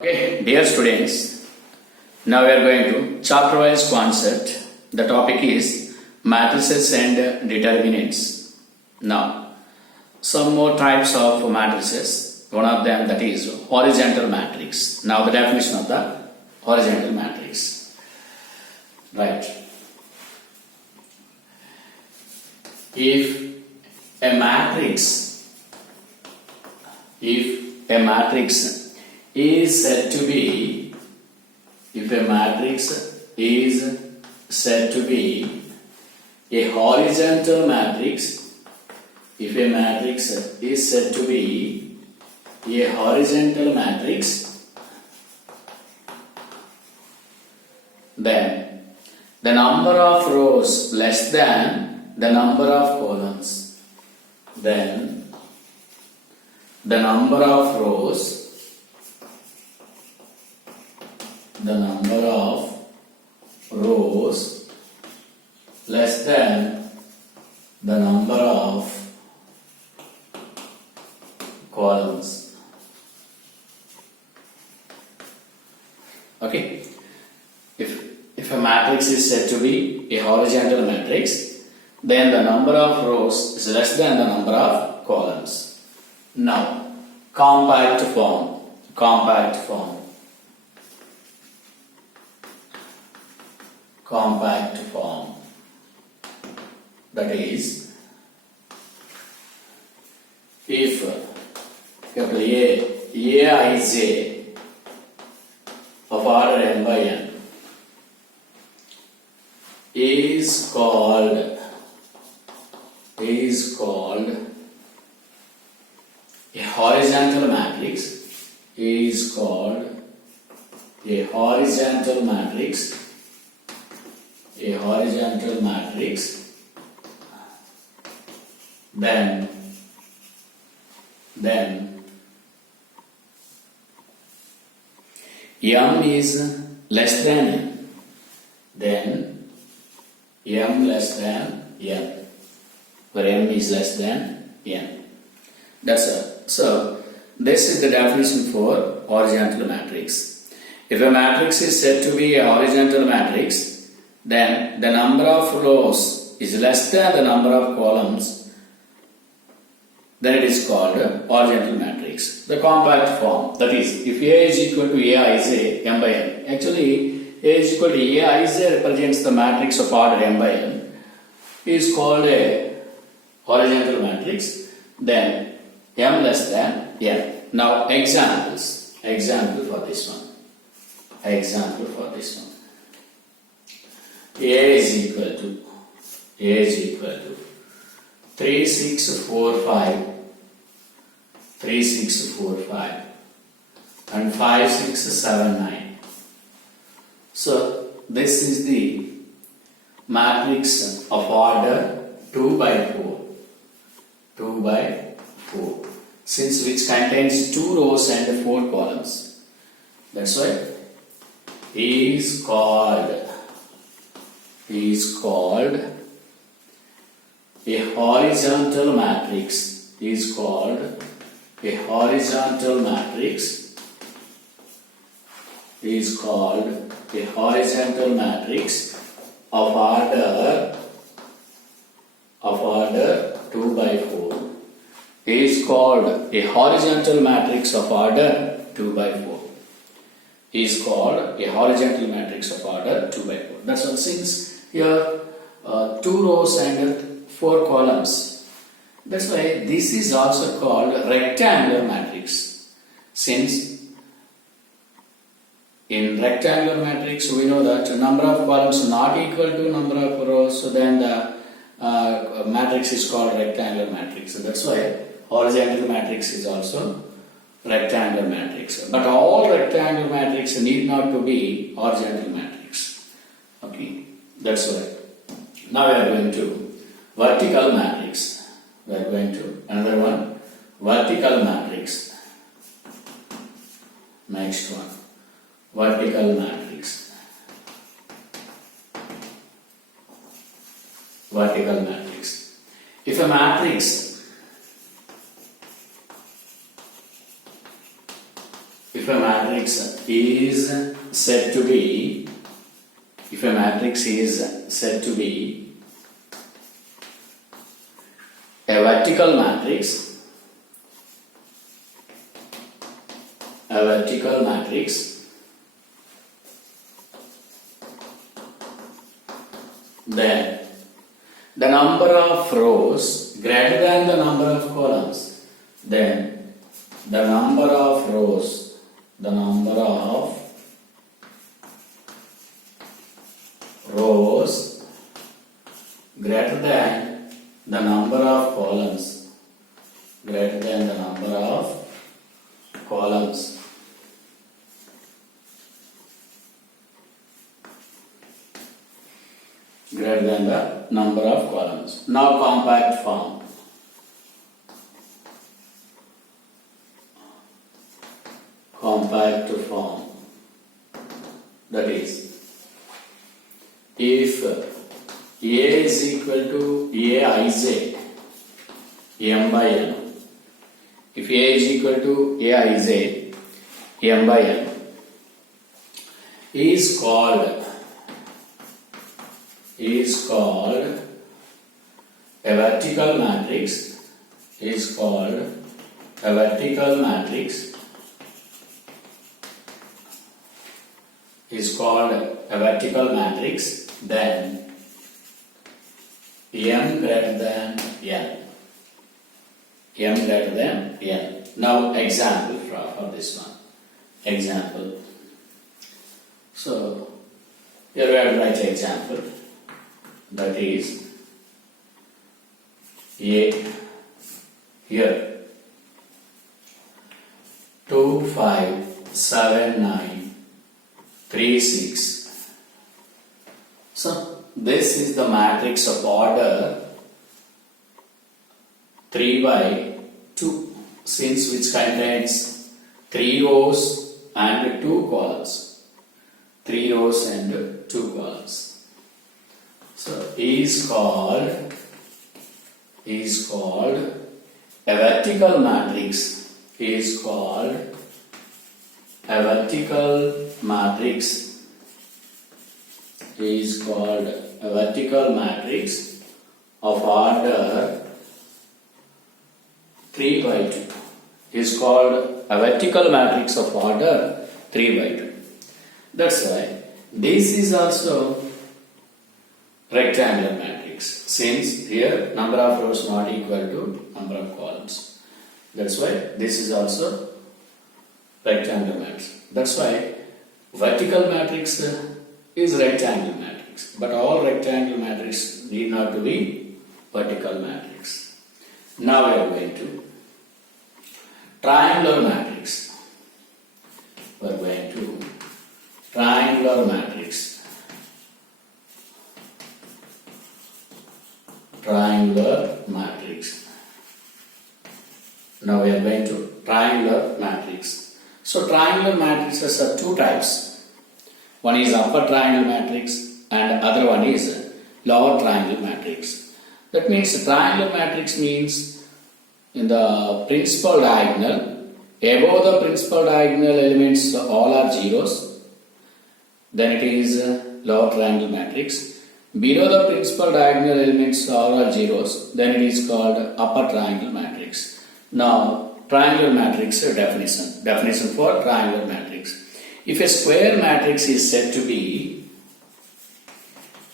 Okay, dear students, now we are going to chapter-wise concept. The topic is matrices and determinants. Now, some more types of matrices. One of them that is horizontal matrix. Now the definition of the horizontal matrix. Right. If a matrix is said to be, if a matrix is said to be a horizontal matrix, if a matrix is said to be a horizontal matrix, then the number of rows less than the number of columns, then the number of rows less than the number of columns. Okay, if a matrix is said to be a horizontal matrix, then the number of rows is less than the number of columns. Now, compact form. That is, if capital Aij of order n by n is called a horizontal matrix, then m is less than n, then m less than n, where m is less than n. That's all. So this is the definition for horizontal matrix. If a matrix is said to be a horizontal matrix, then the number of rows is less than the number of columns, then it is called a horizontal matrix. The compact form, that is, if A is equal to Aij m by n, actually A is equal to Aij represents the matrix of order m by n, is called a horizontal matrix, then m less than n. Now example for this one. A is equal to 3, 6, 4, 5 and 5, 6, 7, 9. So this is the matrix of order 2 by 4, since which contains 2 rows and 4 columns. That's why is called a horizontal matrix, of order 2 by 4, is called a horizontal matrix of order 2 by 4, is called a horizontal matrix of order 2 by 4. That's all. Since here 2 rows and 4 columns, that's why this is also called rectangular matrix. Since in rectangular matrix we know that number of columns is not equal to number of rows, so then the matrix is called rectangular matrix. So that's why horizontal matrix is also rectangular matrix. But all rectangular matrix need not to be horizontal matrix. Okay, that's why. Now we are going to vertical matrix. We are going to another one, vertical matrix. Next one, vertical matrix. If a matrix if a matrix is said to be, if a matrix is said to be a vertical matrix, then the number of rows greater than the number of columns, then the number of rows greater than the number of columns, greater than the number of columns. Greater than the number of columns. Now compact form. Compact form. That is, if A is equal to Aij, M by N. If A is equal to Aij, M by N is called a vertical matrix, is called a vertical matrix, then M greater than N. M greater than N. Now example for this one. Example. So here we have to write example. That is A here 2, 5, 7, 9, 3, 6. So this is the matrix of order 3 by 2, since which contains 3 rows and 2 columns. 3 rows and 2 columns. So is called a vertical matrix. Is called a vertical matrix. Is called a vertical matrix of order 3 by 2. Is called a vertical matrix of order 3 by 2. That's why this is also rectangular matrix, since here number of rows not equal to number of columns. That's why this is also rectangular matrix. That's why vertical matrix is rectangular matrix, but all rectangular matrix need not to be vertical matrix. Now we are going to triangular matrix. We are going to triangular matrix. Triangular matrix. Now we are going to triangular matrix. So triangular matrices are two types. One is upper triangle matrix and other one is lower triangle matrix. That means triangular matrix means in the principal diagonal, above the principal diagonal elements all are zeros, then it is lower triangle matrix. Below the principal diagonal elements are all zeros, then it is called upper triangle matrix. Now, triangular matrix definition. Definition for triangular matrix. If a square matrix is said to be,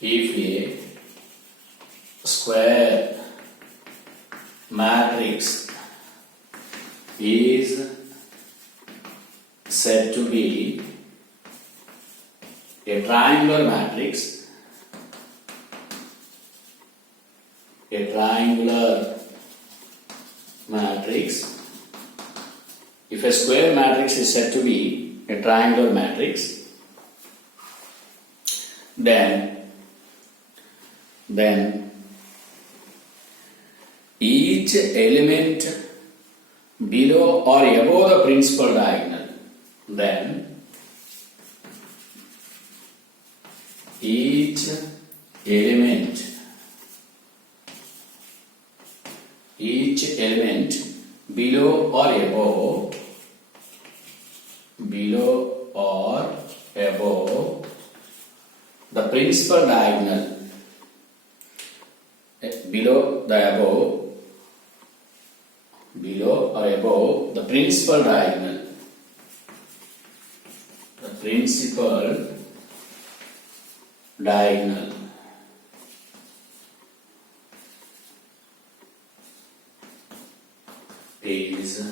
if a square matrix is said to be a triangular matrix, a triangular matrix. If a square matrix is said to be a triangular matrix, then each element below or above the principal diagonal, then each element below or principal diagonal below or above the principal diagonal. The principal diagonal is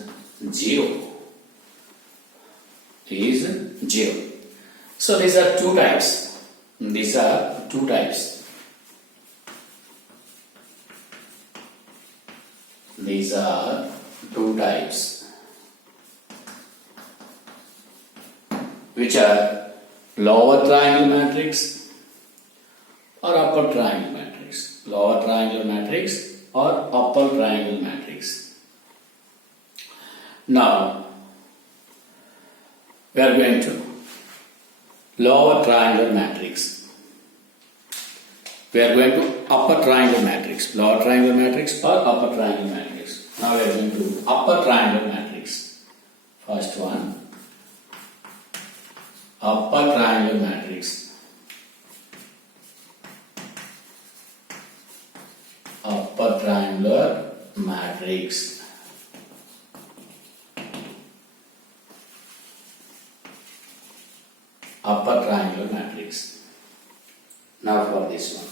0. So these are two types. These are two types. These are two types, which are lower triangle matrix or upper triangle matrix. Lower triangle matrix or upper triangle matrix. Now, we are going to lower triangle matrix. We are going to upper triangle matrix. Lower triangle matrix or upper triangle matrix. Now we are going to upper triangle matrix. First one, upper triangle matrix. Upper triangular matrix. Upper triangular matrix. Now for this one.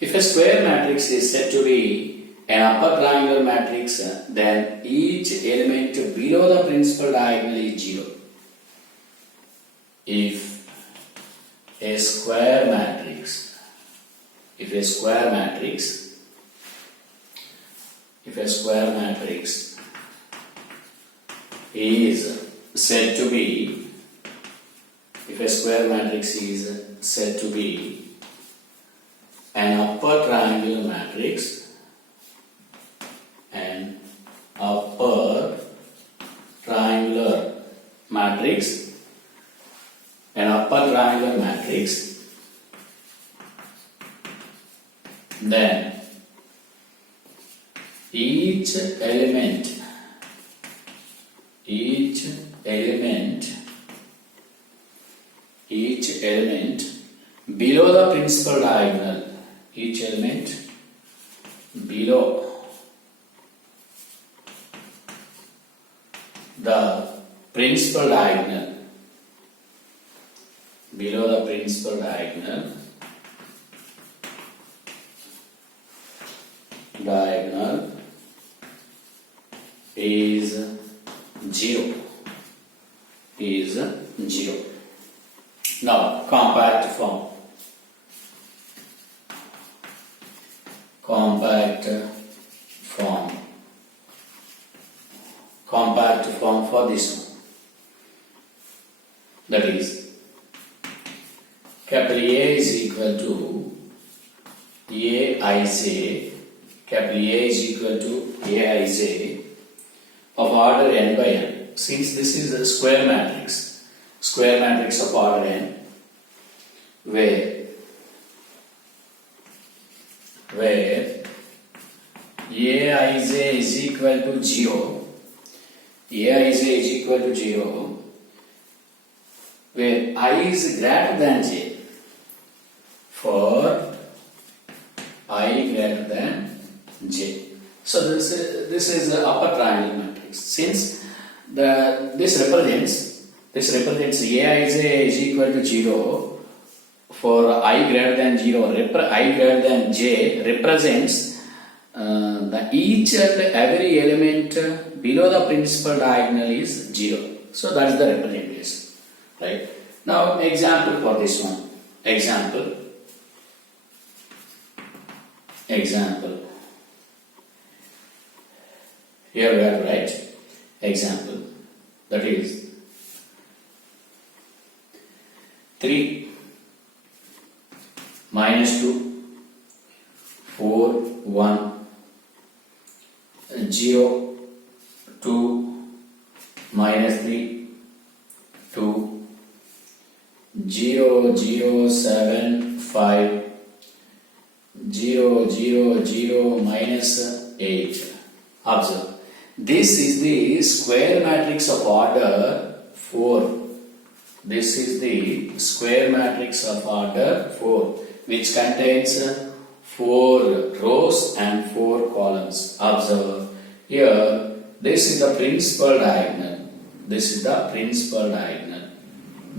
If a square matrix is said to be an upper triangular matrix, then each element below the principal diagonal is 0. If a square matrix is said to be an upper triangular matrix, then each element below the principal diagonal, each element below the principal diagonal, is 0. Now compact form. Compact form for this one. That is, capital A is equal to Aij, capital A is equal to Aij of order n by n. Since this is a square matrix of order n, where Aij is equal to 0, where I is greater than j, for I greater than j. So this is the upper triangle matrix. Since this represents Aij is equal to 0 for I greater than 0, I greater than j represents the each and every element below the principal diagonal is 0. So that is the representation. Right? Now example for this one. Example. Here we have to write example. That is 3 minus 2 4 1 0 2 minus 3 2 0 0 7 5 0 0 0 minus 8. Observe, this is the square matrix of order 4. this is the square matrix of order 4, which contains 4 rows and 4 columns. Observe here, this is the principal diagonal. This is the principal diagonal.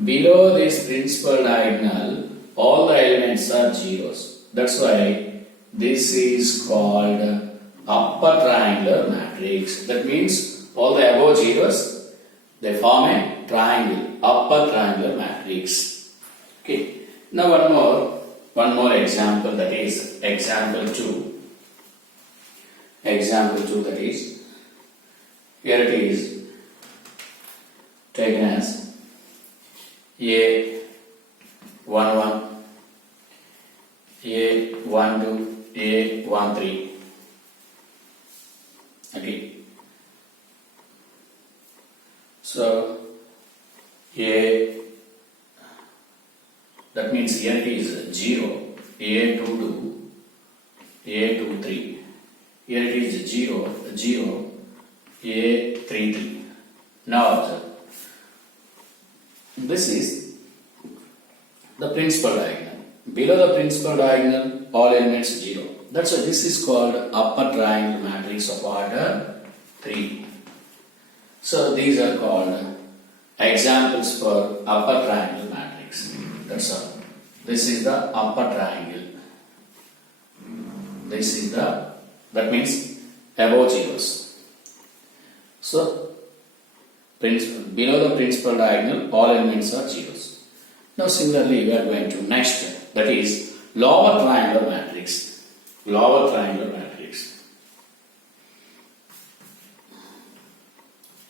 Below this principal diagonal, all the elements are zeros. That's why this is called upper triangular matrix. That means all the above zeros, they form a triangle, upper triangular matrix. Okay. Now one more example, that is example 2. Example 2, that is, here it is taken as A11, A12, A13. Okay. So that means here it is 0, A22, A23. Here it is 0, 0, A33. Now observe. This is the principal diagonal. Below the principal diagonal, all elements 0. That's why this is called upper triangle matrix of order 3. So these are called examples for upper triangle matrix. That's all. This is the upper triangle. This is that means above zeros. So below the principal diagonal, all elements are zeros. Now similarly, we are going to next, that is lower triangular matrix. Lower triangular matrix.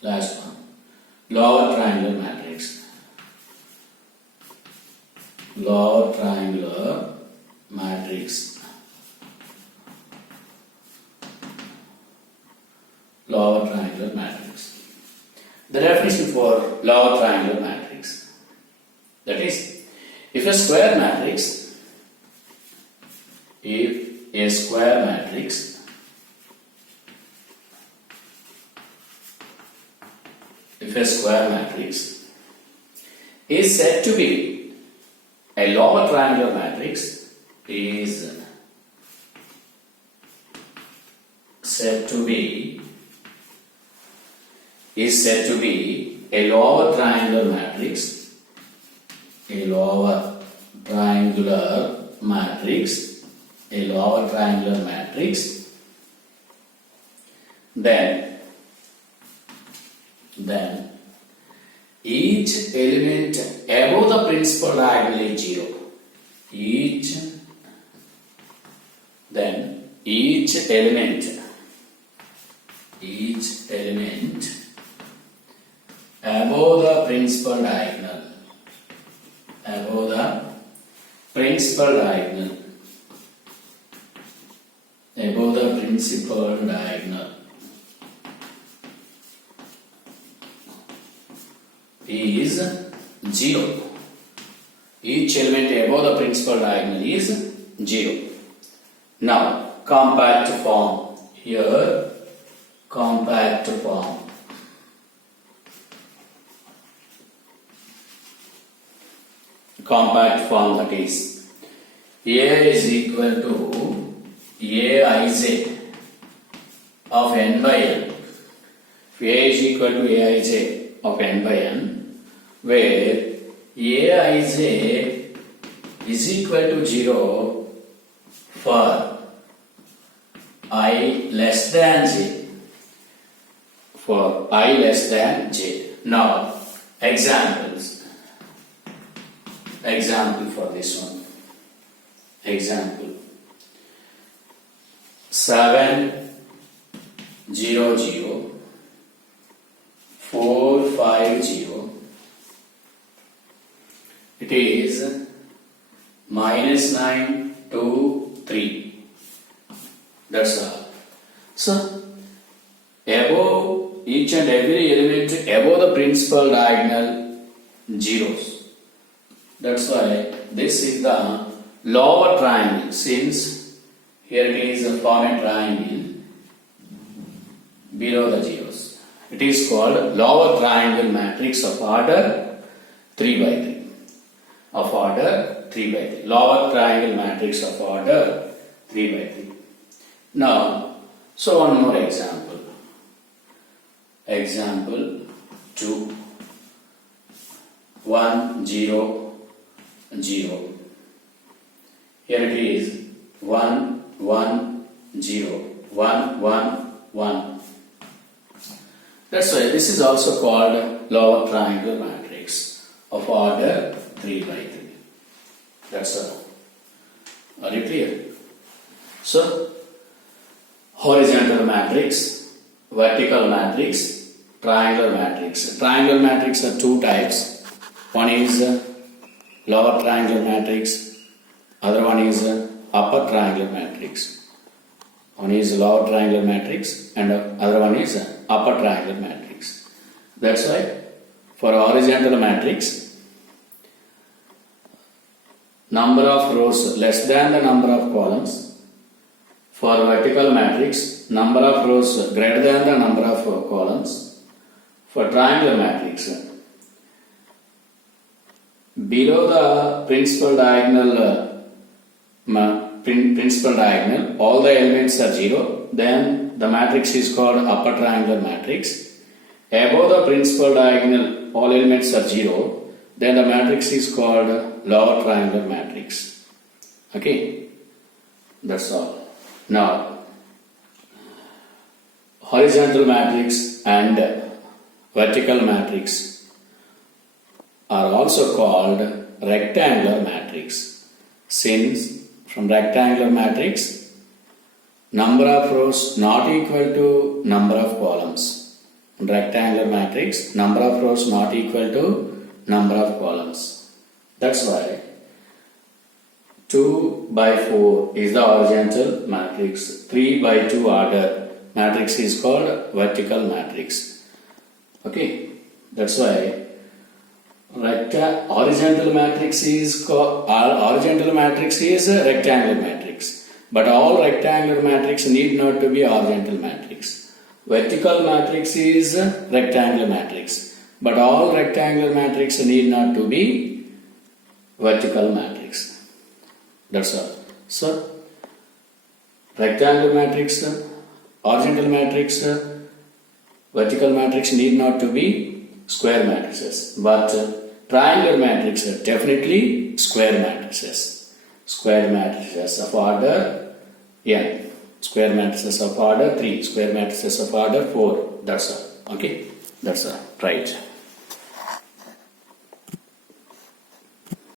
Last one. Lower triangular matrix. Lower triangular matrix. Lower triangular matrix. The definition for lower triangular matrix. That is, if a square matrix, is said to be a lower triangular matrix, is said to be a lower triangular matrix, a lower triangular matrix, then each element above the principal diagonal is 0. Each element above the principal diagonal, is 0. Each element above the principal diagonal is 0. Now, compact form. Here, compact form. Compact form, that is, A is equal to Aij of n by n. If A is equal to Aij of n by n, where Aij is equal to 0 for I less than j. For I less than j. Now, examples. Example for this one. Example 7 0 0 4 5 0. It is -9 2 3. That's all. So above each and every element above the principal diagonal zeros. That's why this is the lower triangle, since here it is a formed triangle below the zeros. It is called lower triangle matrix of order 3 by 3. Of order 3 by 3. Lower triangle matrix of order 3 by 3. Now, so one more example. Example 2. 1, 0, 0. Here it is 1, 1, 0. 1, 1, 1. That's why this is also called lower triangle matrix of order 3 by 3. That's all. Are you clear? So, horizontal matrix, vertical matrix, triangular matrix. Triangular matrix are two types. One is lower triangular matrix, other one is upper triangular matrix. One is lower triangular matrix and other one is upper triangular matrix. That's why for horizontal matrix, number of rows less than the number of columns. For vertical matrix, number of rows greater than the number of columns. For triangular matrix, below the principal diagonal, all the elements are 0, then the matrix is called upper triangular matrix. Above the principal diagonal, all elements are 0, then the matrix is called lower triangular matrix. Okay, that's all. Now, horizontal matrix and vertical matrix are also called rectangular matrix. Since from rectangular matrix, number of rows not equal to number of columns. In rectangular matrix, number of rows not equal to number of columns. That's why 2 by 4 is the horizontal matrix. 3 by 2 order matrix is called vertical matrix. Okay, that's why horizontal matrix is rectangular matrix. But all rectangular matrix need not to be horizontal matrix. Vertical matrix is rectangular matrix. But all rectangular matrix need not to be vertical matrix. That's all. So, rectangular matrix, horizontal matrix, vertical matrix need not to be square matrices. But triangular matrix are definitely square matrices. Square matrices of order n. Square matrices of order 3. Square matrices of order 4. That's all. Okay? That's all. Right.